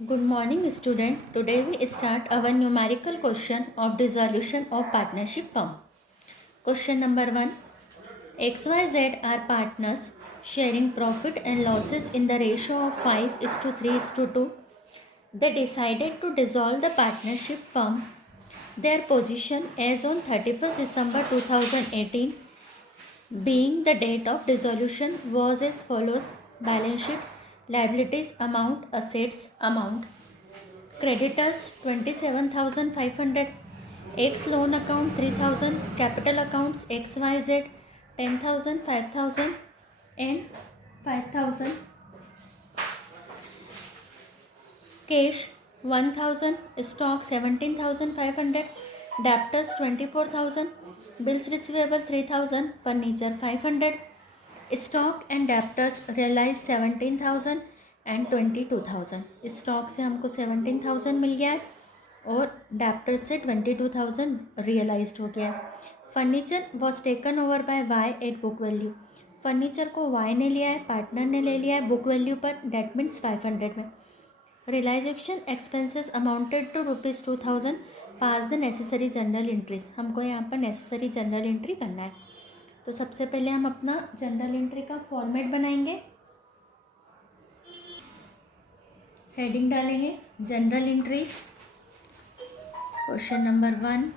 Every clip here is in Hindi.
Good morning, student. Today we start our numerical question of dissolution of partnership firm. Question number 1. XYZ are partners sharing profit and losses in the ratio of 5:3:2. They decided to dissolve the partnership firm. Their position as on 31st December 2018 being the date of dissolution was as follows: balance sheet, liabilities amount, assets amount. Creditors 27,500, X loan account 3,000, capital accounts XYZ 10,000, 5,000 and 5,000. Cash 1,000, stock 17,500, debtors 24,000, bills receivable 3,000, furniture 500. Stock and debtors realise 17,000 and 22,000. Stock से हमको 17,000 मिल गया है और डेप्टर्स से 22,000 रियलाइज्ड हो गया है. Furniture was taken over by Y at book value. Furniture को वाई ने लिया है, पार्टनर ने ले लिया है बुक वैल्यू पर, डेट मीन्स 500 में. Realisation expenses amounted to ₹2,000. Pass the necessary journal entries. हमको यहाँ पर नेसेसरी जनरल एंट्री करना है. तो सबसे पहले हम अपना जनरल एंट्री का फॉर्मेट बनाएंगे. हेडिंग डालेंगे journal entries. Question number 1.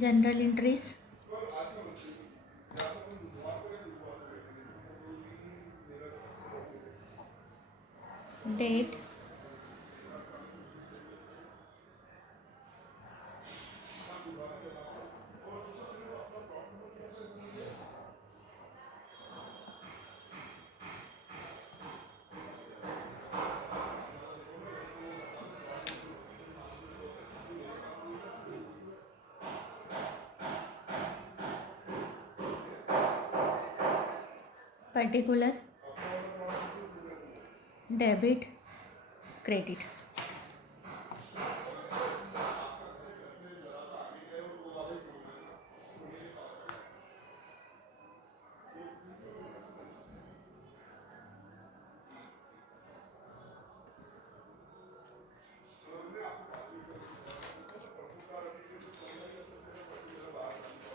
Journal entries. Date, particular, debit, credit.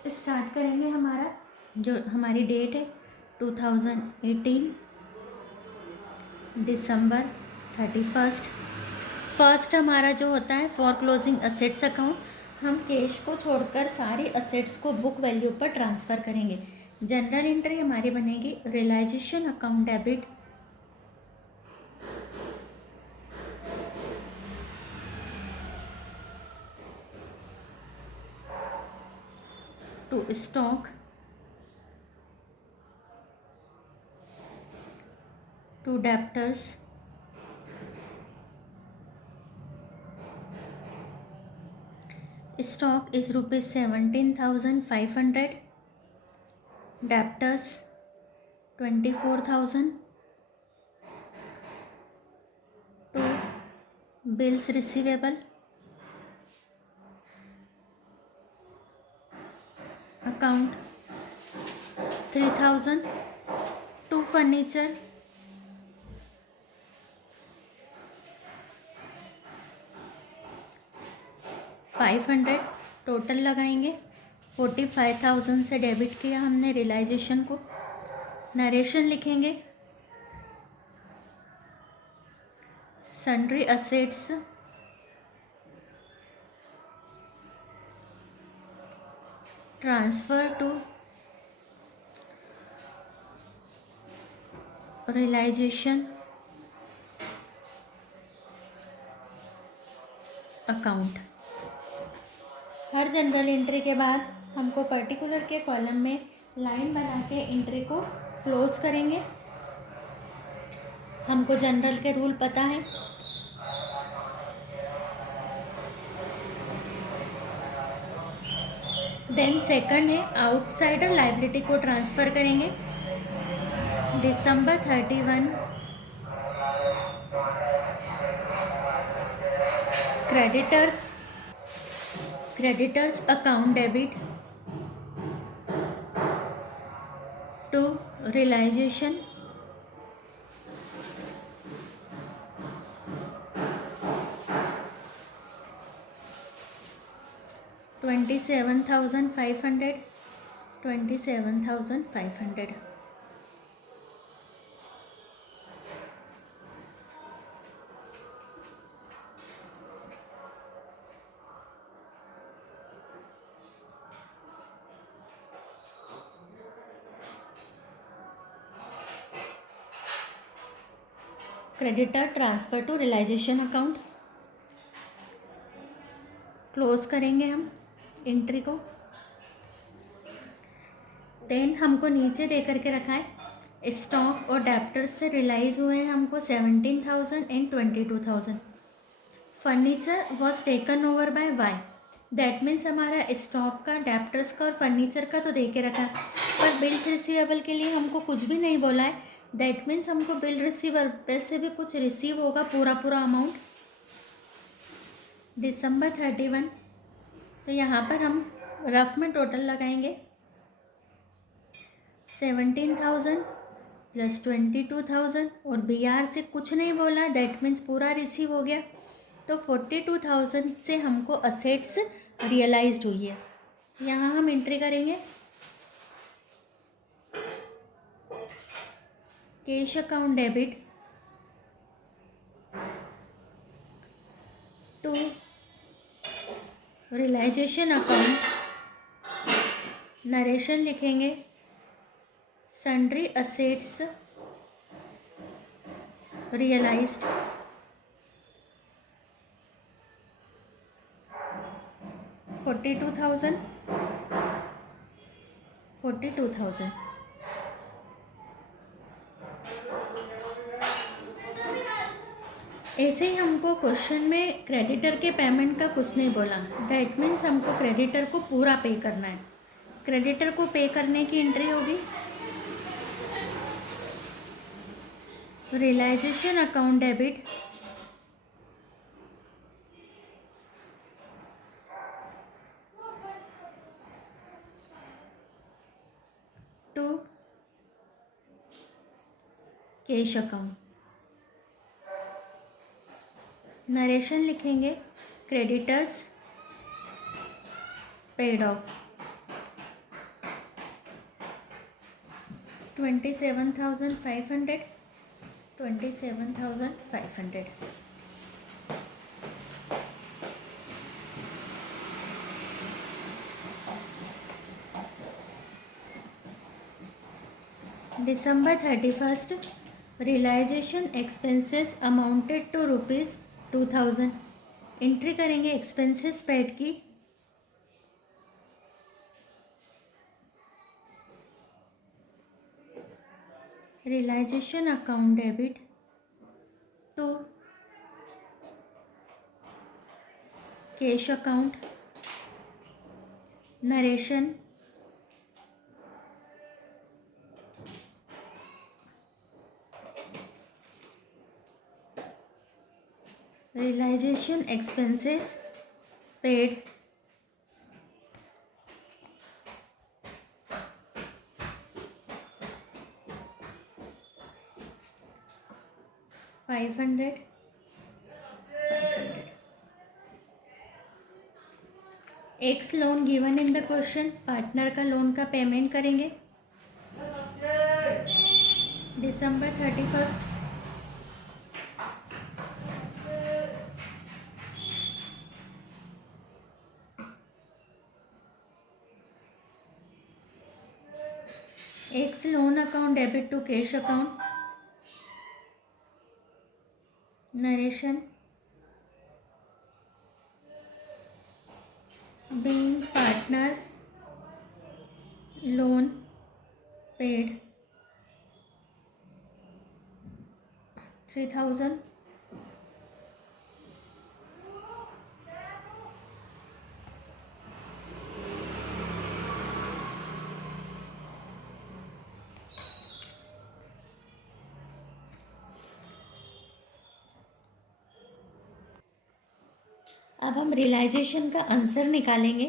Start करेंगे. हमारा जो हमारी डेट है 2018 दिसंबर 31. फर्स्ट हमारा जो होता है फॉर क्लोजिंग असेट्स अकाउंट. हम कैश को छोड़कर सारे असेट्स को बुक वैल्यू पर ट्रांसफ़र करेंगे. जनरल एंट्री हमारी बनेगी realisation account debit to stock to debtors stock is ₹17,500, debtors 24,000, to bills receivable account 3,000, to furniture 500. Total लगाएंगे 45,000 से डेबिट किया हमने रियलाइजेशन को. नरेशन लिखेंगे sundry assets transfer to realisation account. हर जनरल एंट्री के बाद हमको पर्टिकुलर के कॉलम में लाइन बना के एंट्री को क्लोज करेंगे. हमको जनरल के रूल पता है. देन सेकंड है आउटसाइडर लाइबिलिटी को ट्रांसफ़र करेंगे. December 31 creditors account debit to realisation 27,500, 27,500. Creditor transfer to realisation account. Close करेंगे हम एंट्री को. देन हमको नीचे दे करके रखा है स्टॉक और डेप्टर्स से रियलाइज़ हुए हैं हमको 17,000 and 22,000. Furniture was taken over by Y. That means हमारा स्टॉक का, डेप्टर्स का और फर्नीचर का तो दे के रखा है, पर बिल्स रिसीवेबल के लिए हमको कुछ भी नहीं बोला है. दैट मीन्स हमको बिल रिसीवेबल से भी कुछ रिसीव होगा, पूरा अमाउंट December 31. तो यहाँ पर हम रफ में टोटल लगाएंगे 17,000 प्लस 22,000 और BR से कुछ नहीं बोला, दैट मीन्स पूरा रिसीव हो गया. तो 42,000 से हमको असेट्स रियलाइज्ड हुई है. यहाँ हम एंट्री करेंगे cash account debit to realisation account. Narration लिखेंगे सन्ड्री असेट्स रियलाइज्ड 42,000. ऐसे ही हमको क्वेश्चन में क्रेडिटर के पेमेंट का कुछ नहीं बोला, दैट मीन्स हमको क्रेडिटर को पूरा पे करना है. क्रेडिटर को पे करने की एंट्री होगी realisation account debit to cash account. Narration लिखेंगे creditors paid off 27,500, 27,500. December 31st, realisation expenses amounted to ₹2,000. Entry करेंगे एक्सपेंसेस पेड की realisation account debit to cash account. Narration realization expenses paid $500. X loan given in the question. Partner का लोन का पेमेंट करेंगे December 31st. X loan account debit to cash account. Narration being partner loan paid 3,000. अब हम रियलाइजेशन का आंसर निकालेंगे.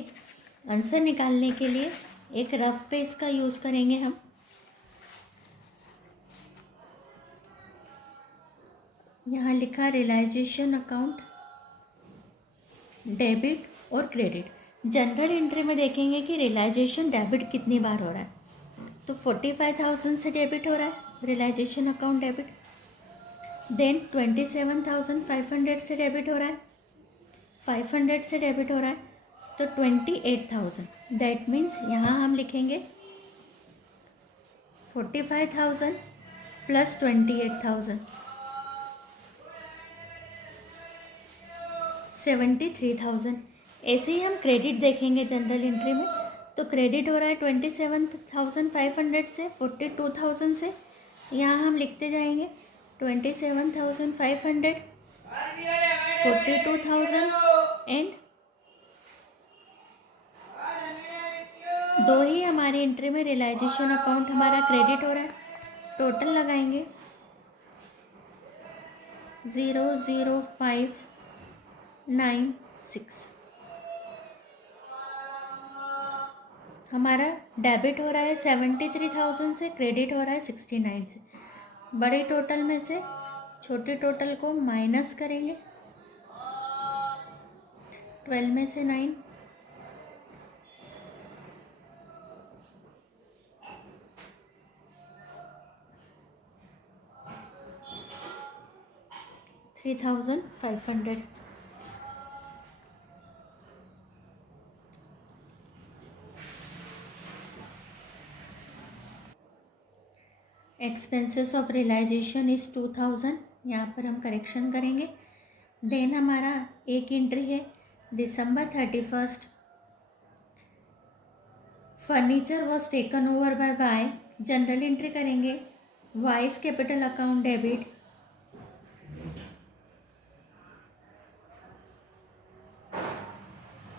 आंसर निकालने के लिए एक रफ पेज का यूज़ करेंगे हम. यहाँ लिखा रियलाइजेशन अकाउंट डेबिट और क्रेडिट। जनरल एंट्री में देखेंगे कि रियलाइजेशन डेबिट कितनी बार हो रहा है, तो 45,000 से डेबिट हो रहा है रियलाइजेशन अकाउंट डेबिट। देन 27,500 से डेबिट हो रहा है, 500 से डेबिट हो रहा है, तो 28,000। दैट मीन्स यहाँ हम लिखेंगे 45,000 प्लस 28,000, 73,000। ऐसे ही हम क्रेडिट देखेंगे जनरल एंट्री में, तो क्रेडिट हो रहा है 27,500 से, 42,000 से। यहाँ हम लिखते जाएंगे 27,500, 42,000 एंड दो ही हमारी एंट्री में रियलाइजेशन अकाउंट हमारा क्रेडिट हो रहा है। टोटल लगाएंगे 00596। हमारा डेबिट हो रहा है 73,000 से, क्रेडिट हो रहा है 69 से। बड़े टोटल में से छोटे टोटल को माइनस करेंगे, 12 में से 9, 3,500। एक्सपेंसेस ऑफ रियलाइजेशन इज़ 2,000, यहाँ पर हम करेक्शन करेंगे। देन हमारा एक एंट्री है December 31st, furniture was taken over by Y. Journal entry करेंगे Y's capital account debit,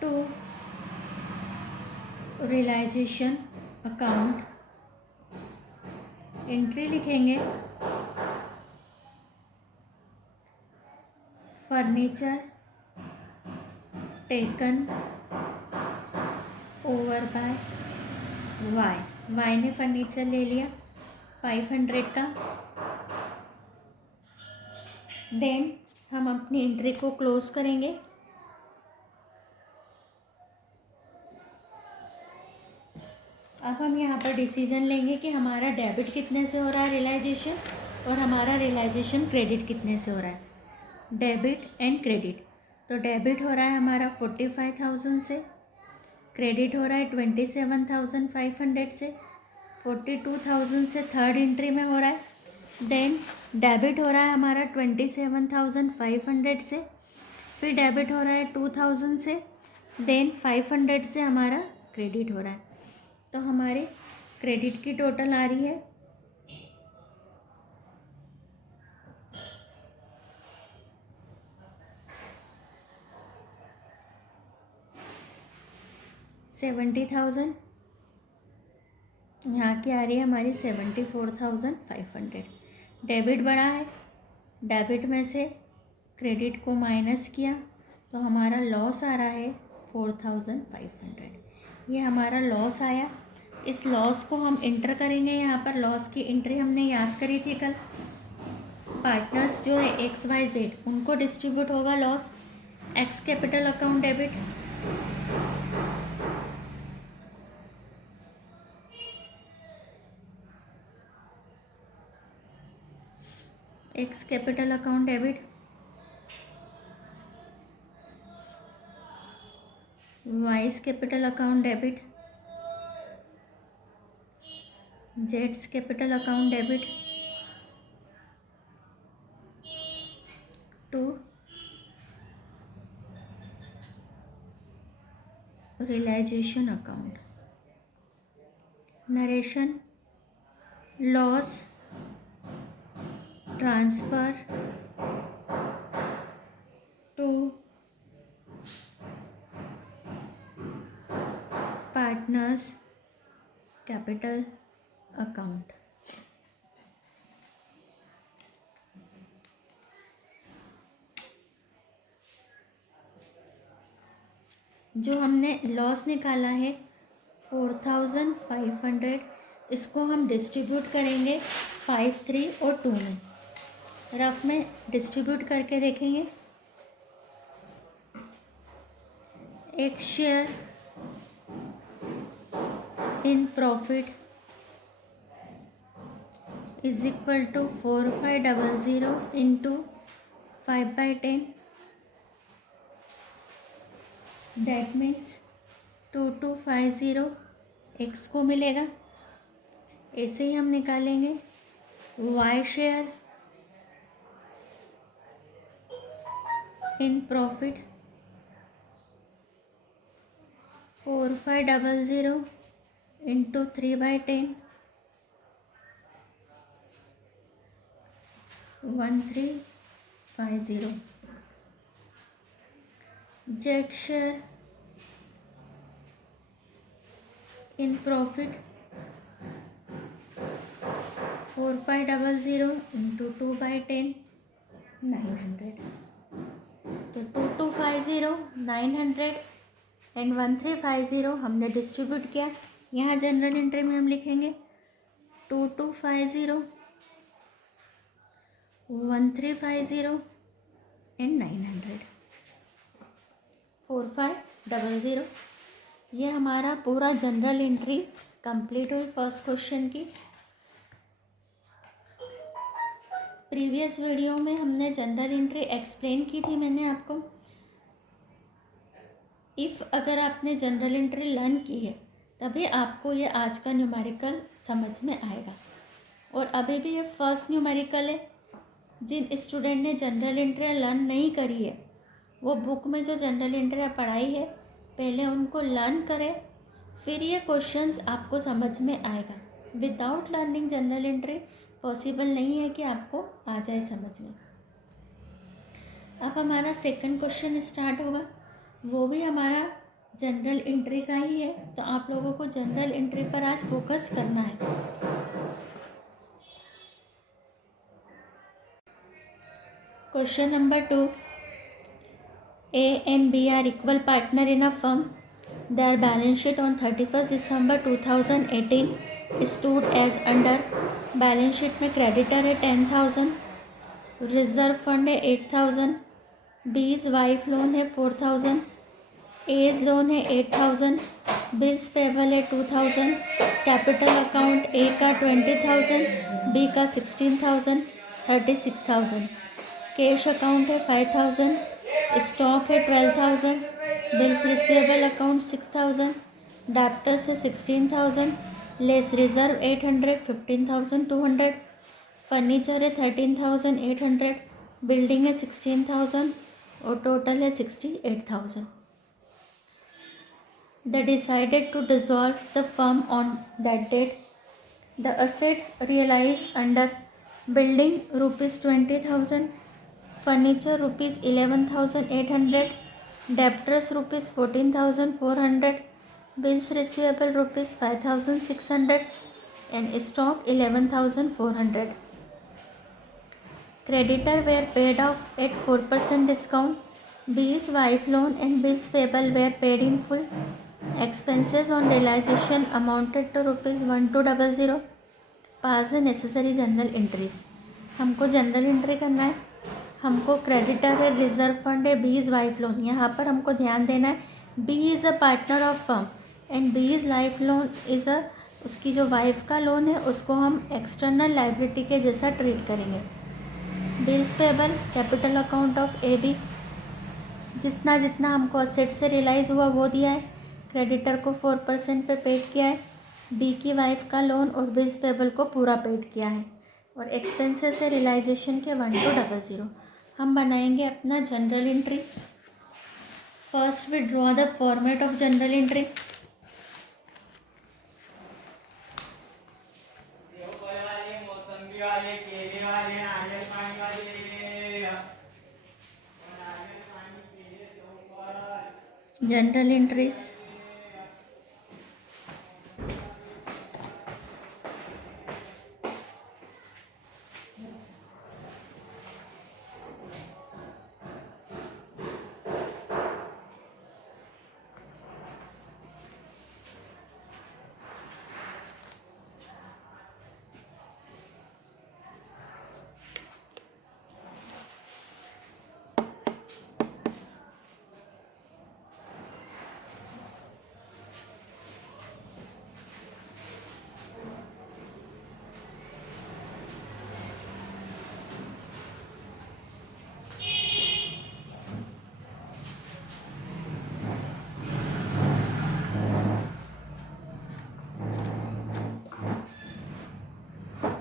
to realisation account. Entry लिखेंगे furniture taken over by Y. Y ने फर्नीचर ले लिया 500 का। देन हम अपनी एंट्री को क्लोज करेंगे। अब हम यहाँ पर डिसीजन लेंगे कि हमारा डेबिट कितने से हो रहा है रियलाइजेशन, और हमारा रियलाइजेशन क्रेडिट कितने से हो रहा है, डेबिट एंड क्रेडिट। तो डेबिट हो रहा है हमारा 45,000 से, क्रेडिट हो रहा है 27,500 से, 42,000 से थर्ड एंट्री में हो रहा है। देन डेबिट हो रहा है हमारा 27,500 से, फिर डेबिट हो रहा है 2,000 से, देन 500 से हमारा क्रेडिट हो रहा है। तो हमारे क्रेडिट की टोटल आ रही है 70,000, यहाँ की आ रही है हमारी 74,500। डेबिट बढ़ा है, डेबिट में से क्रेडिट को माइनस किया तो हमारा लॉस आ रहा है 4,500। ये हमारा लॉस आया। इस लॉस को हम इंटर करेंगे। यहाँ पर लॉस की एंट्री हमने याद करी थी कल। पार्टनर्स जो है XYZ, उनको डिस्ट्रीब्यूट होगा loss. X capital account debit, X capital account debit, Y's capital account debit, जेड्स capital account debit, to realisation account. Narration loss transfer to partners capital account. जो हमने लॉस निकाला है 4,500, इसको हम डिस्ट्रीब्यूट करेंगे 5, 3 और 2 में। रफ में डिस्ट्रीब्यूट करके देखेंगे। एक share in profit is equal to 4500 into 5/10, that means 2250 X को मिलेगा। ऐसे ही हम निकालेंगे Y share in profit 4500 into 3/10, 1350। Z share in profit 4500 into 2/10, 900। तो 2250, 900 एंड 1350 हमने डिस्ट्रीब्यूट किया। यहाँ जनरल एंट्री में हम लिखेंगे 2250, 1350 एंड 900, 4500। ये हमारा पूरा जनरल एंट्री कंप्लीट हुई फर्स्ट क्वेश्चन की। प्रीवियस वीडियो में हमने जनरल एंट्री एक्सप्लेन की थी मैंने आपको। इफ़ अगर आपने जनरल एंट्री लर्न की है तभी आपको ये आज का न्यूमेरिकल समझ में आएगा। और अभी भी ये फर्स्ट न्यूमेरिकल है। जिन स्टूडेंट ने जनरल एंट्री लर्न नहीं करी है वो बुक में जो जनरल एंट्री पढ़ाई है पहले उनको लर्न करें, फिर ये क्वेश्चंस आपको समझ में आएगा। Without learning general entry possible नहीं है कि आपको आ जाए समझ में। अब हमारा सेकंड क्वेश्चन स्टार्ट होगा, वो भी हमारा जनरल एंट्री का ही है। तो आप लोगों को जनरल एंट्री पर आज फोकस करना है। Question number 2, A and B are equal partner in a firm. Their balance sheet on 31st December 2018 stood as under। Balance sheet में क्रेडिटर है 10,000, रिजर्व फंड है 8,000, बीज वाइफ लोन है 4,000, एज लोन है 8,000, बिल्स पेबल है 2,000, कैपिटल अकाउंट ए का 20,000, बी का 16,000, 36,000, कैश अकाउंट है 5,000, स्टॉक है 12,000, बिल्स रिसीवेबल अकाउंट 6,000, डेप्टर्स है 16,000, लेस रिजर्व 800, 15,200, फर्नीचर है 13,800, बिल्डिंग है 16,000 और टोटल है 68,000। They decided to dissolve the firm on that date. The assets realized under building rupees 20,000, furniture rupees 11,800, debtors rupees 14,400, bills receivable rupees 5,600 and stock 11,400. Creditor were paid off at 4% discount. B's wife loan and bills payable were paid in full. Expenses on realization amounted to rupees 1200. Pass the necessary journal entries. हमको जनरल एंट्री करना है। हमको क्रेडिटर है, रिजर्व फंड है, बी इज़ वाइफ लोन। यहाँ पर हमको ध्यान देना है B is a partner of firm and B's wife loan is a, उसकी जो वाइफ का लोन है उसको हम एक्सटर्नल लाइबिलिटी के जैसा ट्रीट करेंगे। Bills payable capital account of A B, जितना जितना हमको असेट से रियलाइज़ हुआ वो दिया है। क्रेडिटर को 4% पे पेड किया है, बी की वाइफ का लोन और बिल्स पेबल को पूरा पेड किया है और एक्सपेंसेस है रियलाइजेशन के 1200। हम बनाएंगे अपना journal entry. First we draw the format of journal entry. Journal entries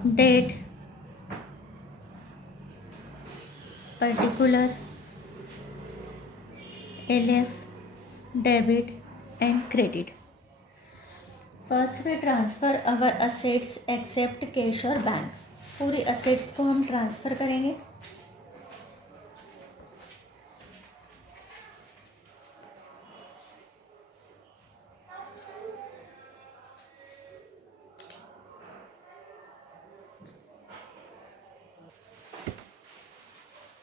date, particular, LF, debit and credit. First we transfer our assets except cash और बैंक. पूरी असेट्स को हम ट्रांसफ़र करेंगे.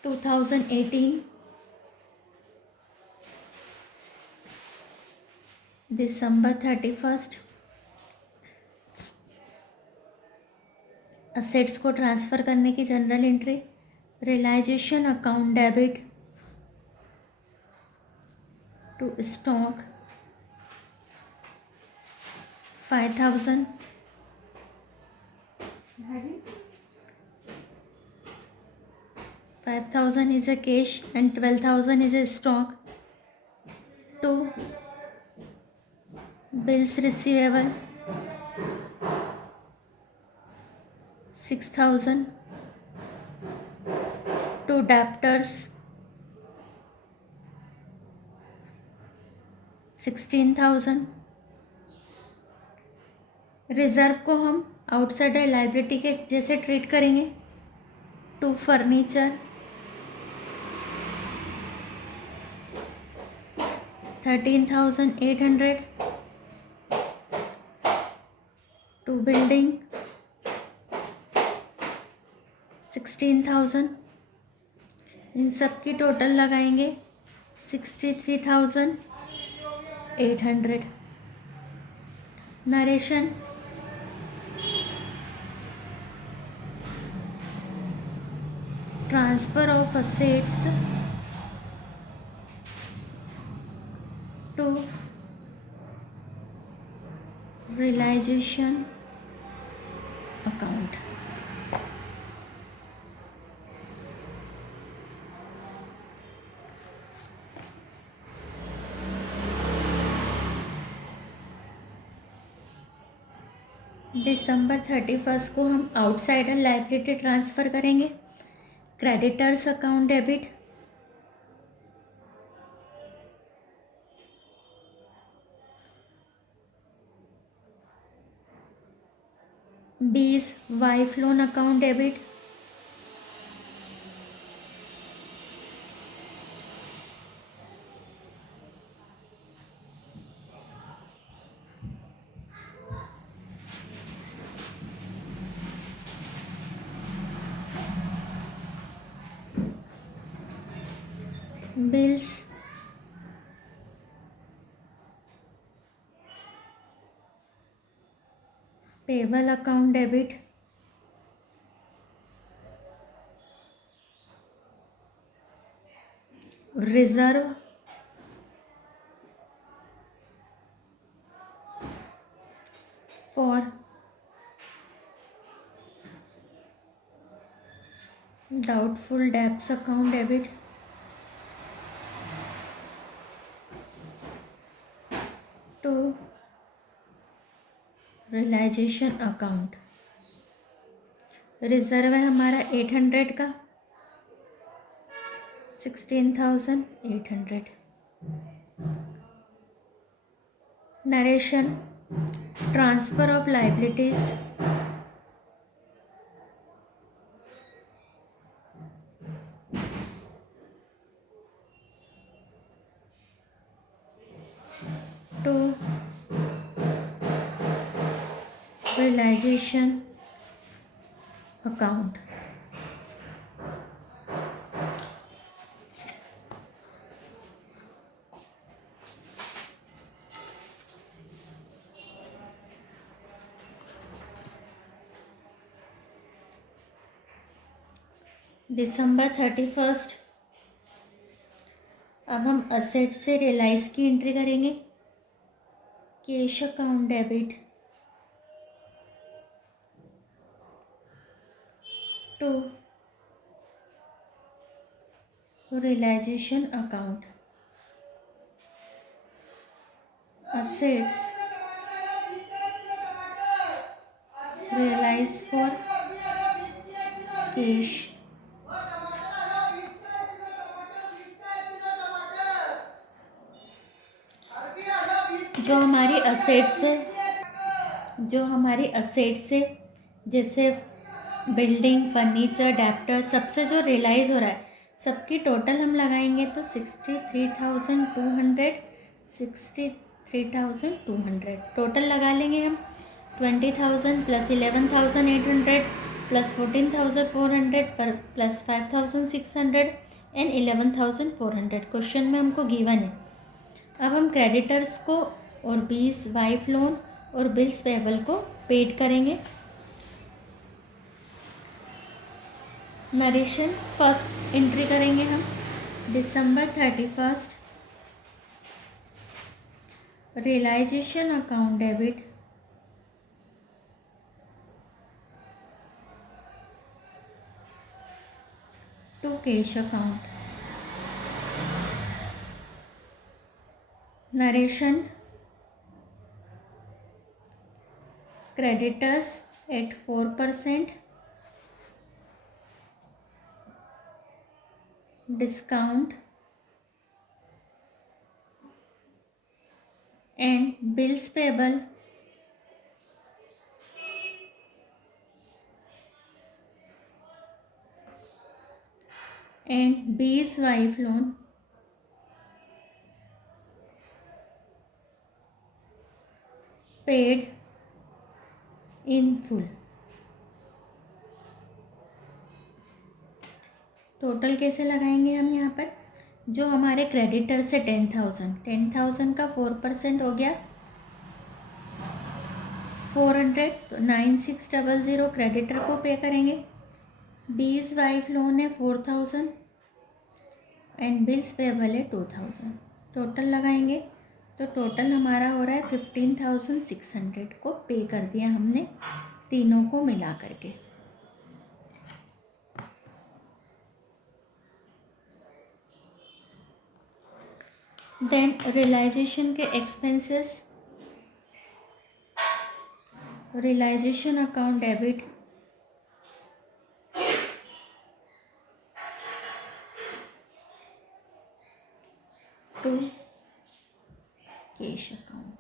(2018) December 31st असेट्स को ट्रांसफ़र करने की journal entry. Realisation account debit to stock 5,000. 5,000 is a cash and 12,000 is a stock. 2 bills receivable 6,000. 2 debtors 16,000. Reserve को हम आउटसाइडर लाइबिलिटी के जैसे ट्रीट करेंगे. 2 फर्नीचर 13,800. 2 बिल्डिंग 16,000. इन सब की टोटल लगाएंगे 63,800. Narration. Transfer of assets to realisation account. December 31st को हम आउटसाइडर लाइबिलिटी ट्रांसफ़र करेंगे. Creditors account debit B's wife loan account debit. Bills payable account debit. Reserve for doubtful debts account debit. To realisation account. Reserve है हमारा 800 का 16,800. Narration. Transfer of liabilities to realisation account. December 31st अब हम असेट से रियलाइज की एंट्री करेंगे. Cash account debit to realisation account. Assets realise for cash. जो हमारी असेट्स है जैसे बिल्डिंग, फर्नीचर, डेप्टर, सबसे जो रियलाइज़ हो रहा है सबकी टोटल हम लगाएंगे तो 63,200 टोटल लगा लेंगे हम। 20,000 प्लस 11,800 प्लस 14,400 पर प्लस 5,600 एंड 11,400 क्वेश्चन में हमको गिवन है। अब हम क्रेडिटर्स को और 20 वाइफ लोन और बिल्स पेबल को पेड करेंगे। नरेशन फर्स्ट एंट्री करेंगे हम December 31st, realisation account debit to cash account. Narration creditors at 4%, discount and bills payable and B's wife loan paid in full। Total कैसे लगाएंगे हम यहाँ पर? जो हमारे क्रेडिटर से 10,000 का 4% हो गया 400, तो 9600 क्रेडिटर को पे करेंगे। बीस वाइफ लोन है 4,000 एंड बिल्स पेबल है 2,000। टोटल लगाएंगे तो टोटल हमारा हो रहा है 15,600 को पे कर दिया हमने तीनों को मिला करके। देन रियलाइजेशन के expenses, realisation account debit to cash account.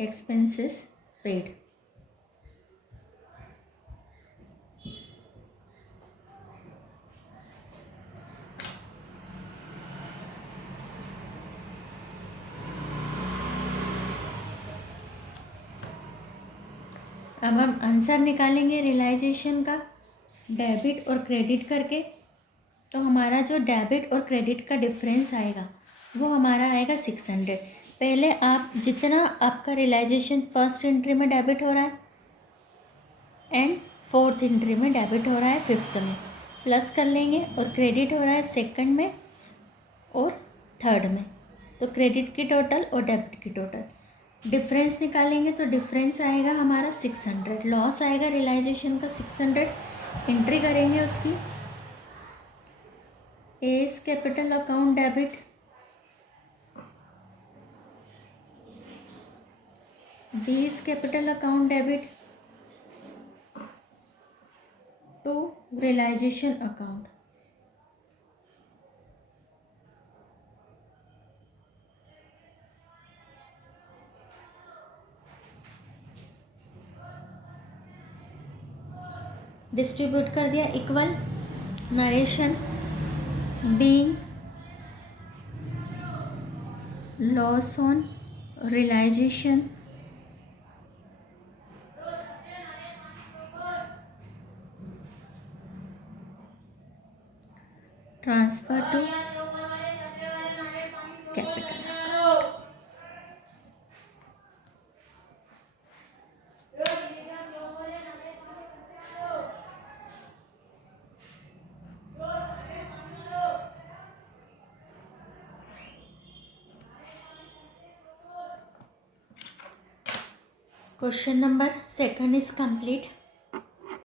Expenses paid. अब हम आंसर निकालेंगे रियलाइजेशन का डेबिट और क्रेडिट करके। तो हमारा जो डेबिट और क्रेडिट का डिफरेंस आएगा वो हमारा आएगा 600। पहले आप जितना आपका रियलाइजेशन फर्स्ट एंट्री में डेबिट हो रहा है एंड फोर्थ एंट्री में डेबिट हो रहा है फिफ्थ में, प्लस कर लेंगे, और क्रेडिट हो रहा है सेकंड में और थर्ड में। तो क्रेडिट की टोटल और डेबिट की टोटल डिफरेंस निकालेंगे तो डिफरेंस आएगा हमारा 600। लॉस आएगा रियलाइजेशन का 600। एंट्री करेंगे उसकी। A's capital account debit, B's capital account debit to realisation account. Distribute कर दिया equal. Narration being loss on realisation transfer to capital. Question number 2 is complete.